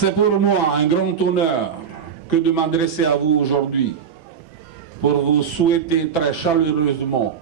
C'est pour moi un grand honneur que de m'adresser à vous aujourd'hui pour vous souhaiter très chaleureusement,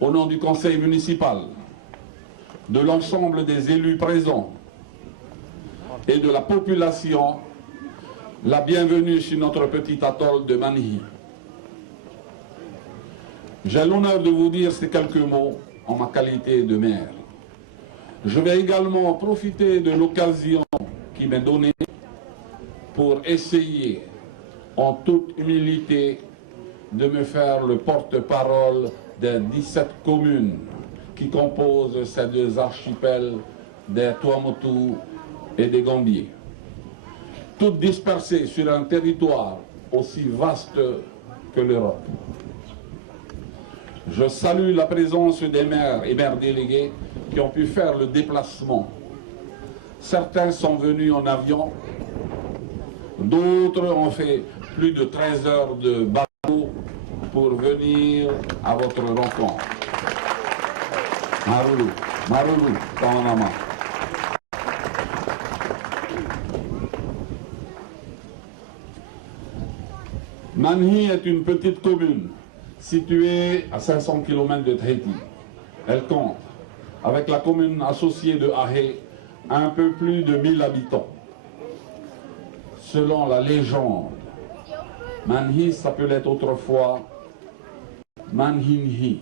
au nom du conseil municipal, de l'ensemble des élus présents et de la population, la bienvenue sur notre petit atoll de Manhi. J'ai l'honneur de vous dire ces quelques mots en ma qualité de maire. Je vais également profiter de l'occasion qui m'est donnée pour essayer, en toute humilité, de me faire le porte-parole des 17 communes qui composent ces deux archipels des Tuamotu et des Gambiers, toutes dispersées sur un territoire aussi vaste que l'Europe. Je salue la présence des maires et maires délégués qui ont pu faire le déplacement. Certains sont venus en avion, d'autres ont fait plus de 13 heures de bateau pour venir à votre rencontre. Marulu, Marulu, Tawanama. Manhi est une petite commune située à 500 km de Tahiti. Elle compte, avec la commune associée de Ahé, un peu plus de 1000 habitants. Selon la légende, Manhi s'appelait autrefois Manhinhi,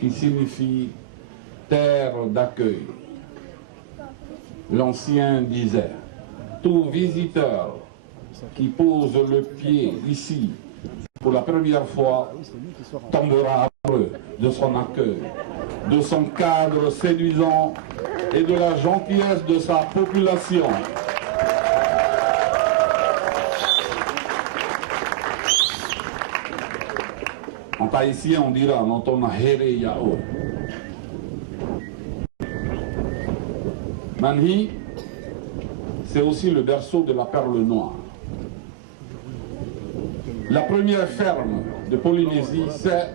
qui signifie terre d'accueil. L'ancien disait, tout visiteur qui pose le pied ici pour la première fois tombera amoureux de son accueil, de son cadre séduisant et de la gentillesse de sa population. En tahitien, on dira Notona Here Yao. Manhi, c'est aussi le berceau de la perle noire. La première ferme de Polynésie, c'est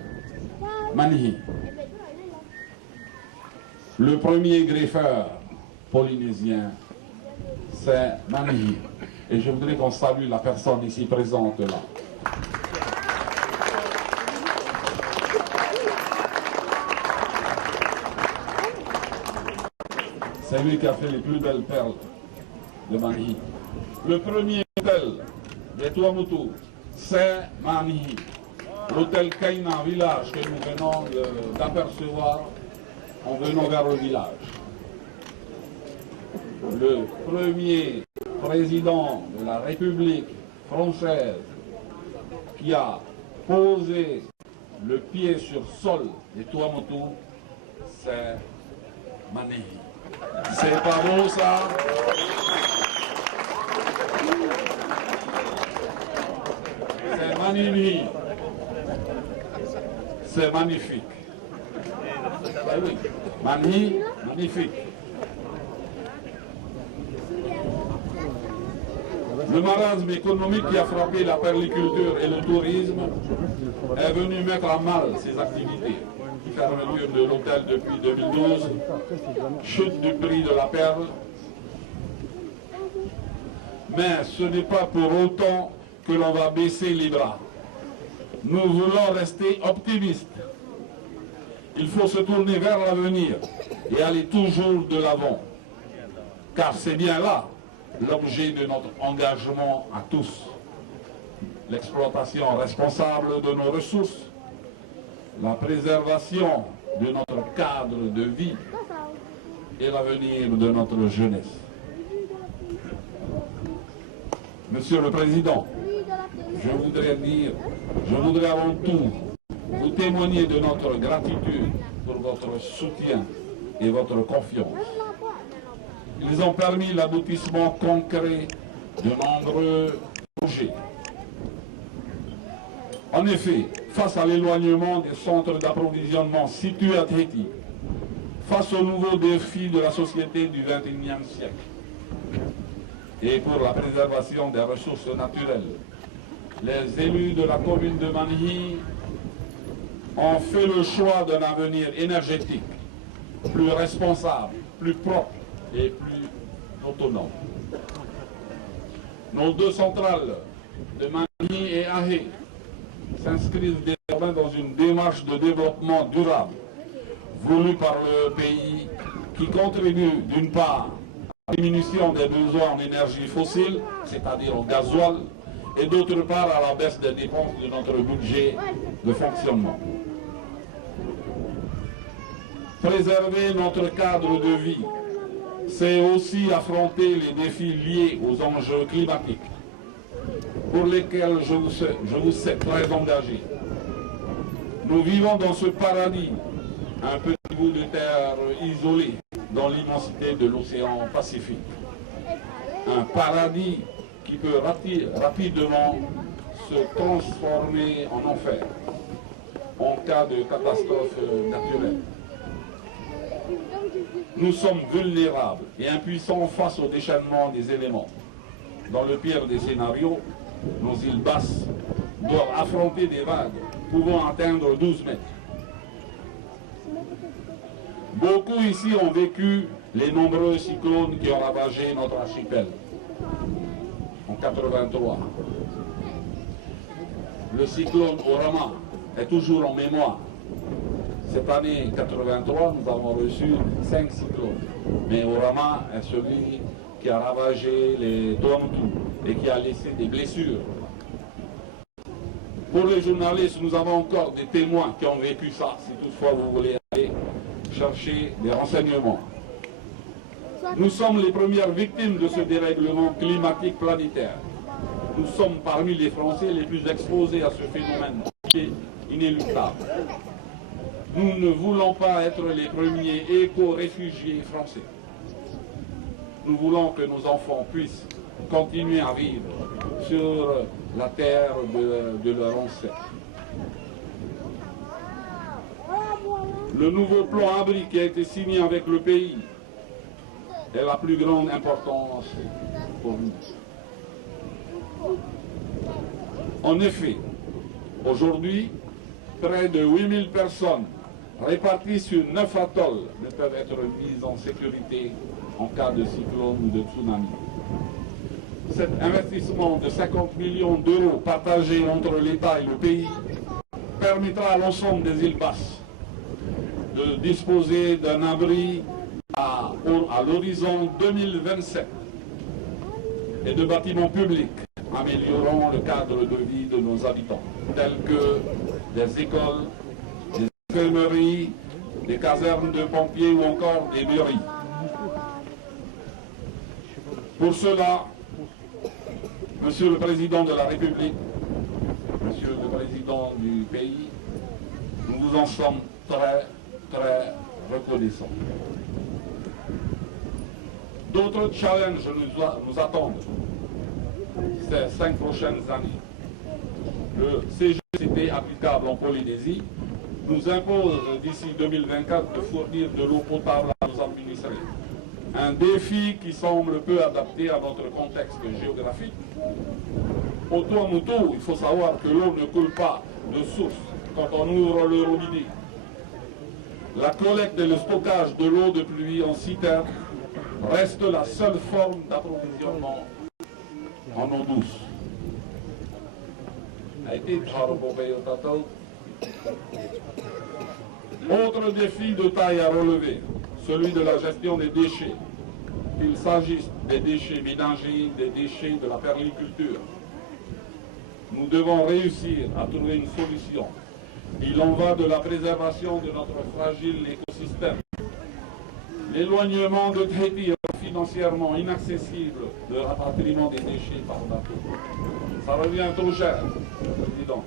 Manhi. Le premier greffeur polynésien, c'est Manhi. Et je voudrais qu'on salue la personne ici présente là. C'est lui qui a fait les plus belles perles de Manhi. Le premier hôtel des Tuamotu, c'est Manhi. L'hôtel Kaina village que nous venons d'apercevoir en venant vers le village. Le premier président de la République française qui a posé le pied sur sol des Tuamotu, c'est Manhi. C'est pas beau ça? C'est Manhi. C'est magnifique. Eh oui, Manhi, magnifique. Le marasme économique qui a frappé la perliculture et le tourisme est venu mettre à mal ces activités. Fermeture de l'hôtel depuis 2012, chute du prix de la perle. Mais ce n'est pas pour autant que l'on va baisser les bras. Nous voulons rester optimistes. Il faut se tourner vers l'avenir et aller toujours de l'avant. Car c'est bien là l'objet de notre engagement à tous. L'exploitation responsable de nos ressources, la préservation de notre cadre de vie et l'avenir de notre jeunesse. Monsieur le Président, je voudrais avant tout vous témoigner de notre gratitude pour votre soutien et votre confiance. Ils ont permis l'aboutissement concret de nombreux projets. En effet, face à l'éloignement des centres d'approvisionnement situés à Tahiti, face aux nouveaux défis de la société du XXIe siècle, et pour la préservation des ressources naturelles, les élus de la commune de Manhi ont fait le choix d'un avenir énergétique plus responsable, plus propre et plus autonome. Nos deux centrales de Mani et Ahé s'inscrivent désormais dans une démarche de développement durable voulue par le pays qui contribue d'une part à la diminution des besoins en énergie fossile, c'est-à-dire au gasoil, et d'autre part à la baisse des dépenses de notre budget de fonctionnement. Préserver notre cadre de vie, c'est aussi affronter les défis liés aux enjeux climatiques, pour lesquels je vous sais très engagé. Nous vivons dans ce paradis, un petit bout de terre isolé dans l'immensité de l'océan Pacifique. Un paradis qui peut rapidement se transformer en enfer en cas de catastrophe naturelle. Nous sommes vulnérables et impuissants face au déchaînement des éléments. Dans le pire des scénarios, nos îles basses doivent affronter des vagues pouvant atteindre 12 mètres. Beaucoup ici ont vécu les nombreux cyclones qui ont ravagé notre archipel en 83. Le cyclone Orama est toujours en mémoire. Cette année 83, nous avons reçu 5 cyclones. Mais Orama est celui qui a ravagé les Tuamotu et qui a laissé des blessures. Pour les journalistes, nous avons encore des témoins qui ont vécu ça, si toutefois vous voulez aller chercher des renseignements. Nous sommes les premières victimes de ce dérèglement climatique planétaire. Nous sommes parmi les Français les plus exposés à ce phénomène inéluctable. Nous ne voulons pas être les premiers éco-réfugiés français. Nous voulons que nos enfants puissent continuer à vivre sur la terre de leurs ancêtres. Le nouveau plan abri qui a été signé avec le pays est la plus grande importance pour nous. En effet, aujourd'hui, près de 8000 personnes réparties sur 9 atolls ne peuvent être mises en sécurité en cas de cyclone ou de tsunami. Cet investissement de 50 millions d'euros partagé entre l'État et le pays permettra à l'ensemble des îles basses de disposer d'un abri à l'horizon 2027 et de bâtiments publics améliorant le cadre de vie de nos habitants, tels que des écoles, des infirmeries, des casernes de pompiers ou encore des mairies. Pour cela, Monsieur le Président de la République, Monsieur le Président du pays, nous vous en sommes très, très reconnaissants. D'autres challenges nous attendent ces 5 prochaines années. Le CGCT applicable en Polynésie nous impose d'ici 2024 de fournir de l'eau potable à nos administrés. Un défi qui semble peu adapté à notre contexte géographique. Au Tuamotu, il faut savoir que l'eau ne coule pas de source quand on ouvre le robinet. La collecte et le stockage de l'eau de pluie en citerne reste la seule forme d'approvisionnement en eau douce. Autre défi de taille à relever, celui de la gestion des déchets, qu'il s'agisse des déchets ménagers, des déchets de la perliculture. Nous devons réussir à trouver une solution. Il en va de la préservation de notre fragile écosystème. L'éloignement de Tahiti est financièrement inaccessible, le rapatriement des déchets par bateau. Ça revient trop cher, Président.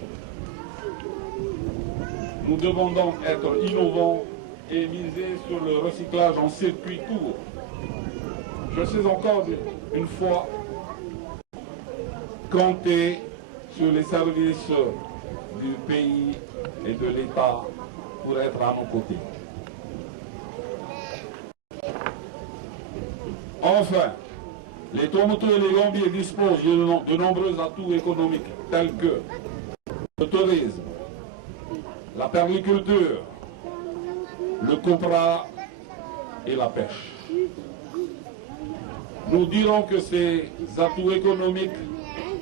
Nous devons donc être innovants et miser sur le recyclage en circuit court. Je sais encore une fois compter sur les services du pays et de l'État pour être à nos côtés. Enfin, les Tuamotu et les Gambiers disposent de nombreux atouts économiques tels que le tourisme, la perliculture, le copra et la pêche. Nous dirons que ces atouts économiques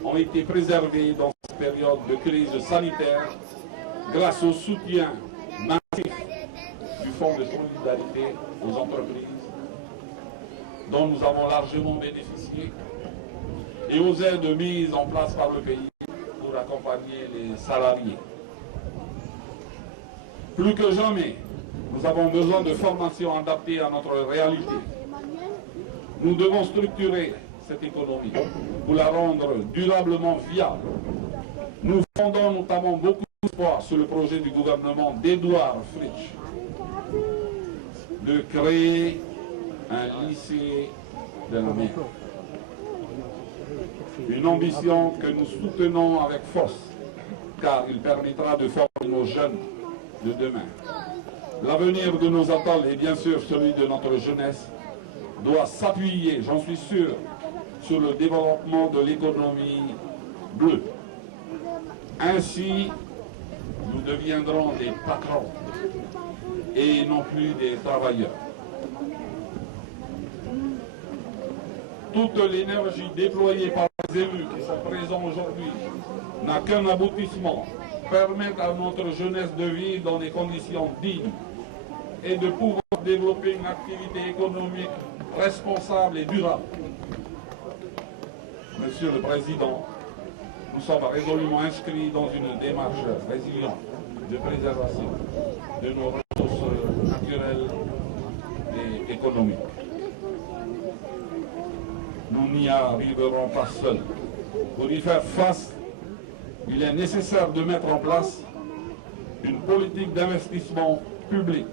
ont été préservés dans cette période de crise sanitaire grâce au soutien massif du Fonds de solidarité aux entreprises dont nous avons largement bénéficié et aux aides mises en place par le pays pour accompagner les salariés. Plus que jamais, nous avons besoin de formations adaptées à notre réalité. Nous devons structurer cette économie pour la rendre durablement viable. Nous fondons notamment beaucoup d'espoir sur le projet du gouvernement d'Édouard Fritsch de créer un lycée de la mer. Une ambition que nous soutenons avec force, car il permettra de former nos jeunes de demain. L'avenir de nos atolls et bien sûr celui de notre jeunesse doit s'appuyer, j'en suis sûr, sur le développement de l'économie bleue. Ainsi, nous deviendrons des patrons et non plus des travailleurs. Toute l'énergie déployée par les élus qui sont présents aujourd'hui n'a qu'un aboutissement: permettre à notre jeunesse de vivre dans des conditions dignes et de pouvoir développer une activité économique responsable et durable. Monsieur le Président, nous sommes résolument inscrits dans une démarche résiliente de préservation de nos ressources naturelles et économiques. Nous n'y arriverons pas seuls. Pour y faire face, il est nécessaire de mettre en place une politique d'investissement public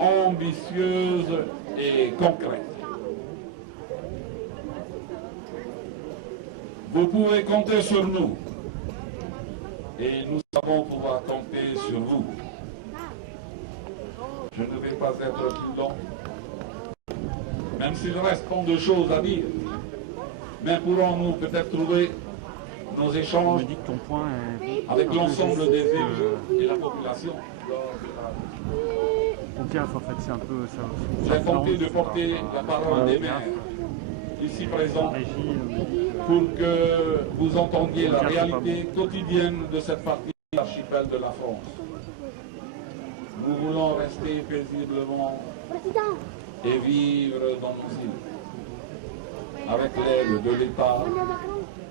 ambitieuse et concrète. Vous pouvez compter sur nous et nous savons pouvoir compter sur vous. Je ne vais pas être plus long, même s'il reste tant de choses à dire. Mais pourrons-nous peut-être trouver nos échanges avec l'ensemble des élus et la population? J'ai tenté de porter la parole des maires ici présents pour que vous entendiez la réalité quotidienne de cette partie de l'archipel de la France. Nous voulons rester paisiblement et vivre dans nos îles. Avec l'aide de l'État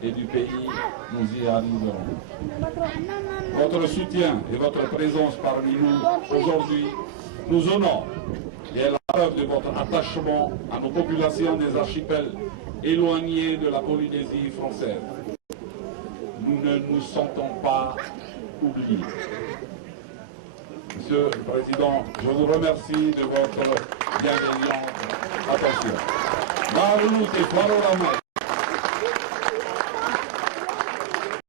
et du pays, nous y arriverons. Votre soutien et votre présence parmi nous aujourd'hui nous honore et est la preuve de votre attachement à nos populations des archipels éloignés de la Polynésie française. Nous ne nous sentons pas oubliés. Monsieur le Président, je vous remercie de votre bienveillante attention.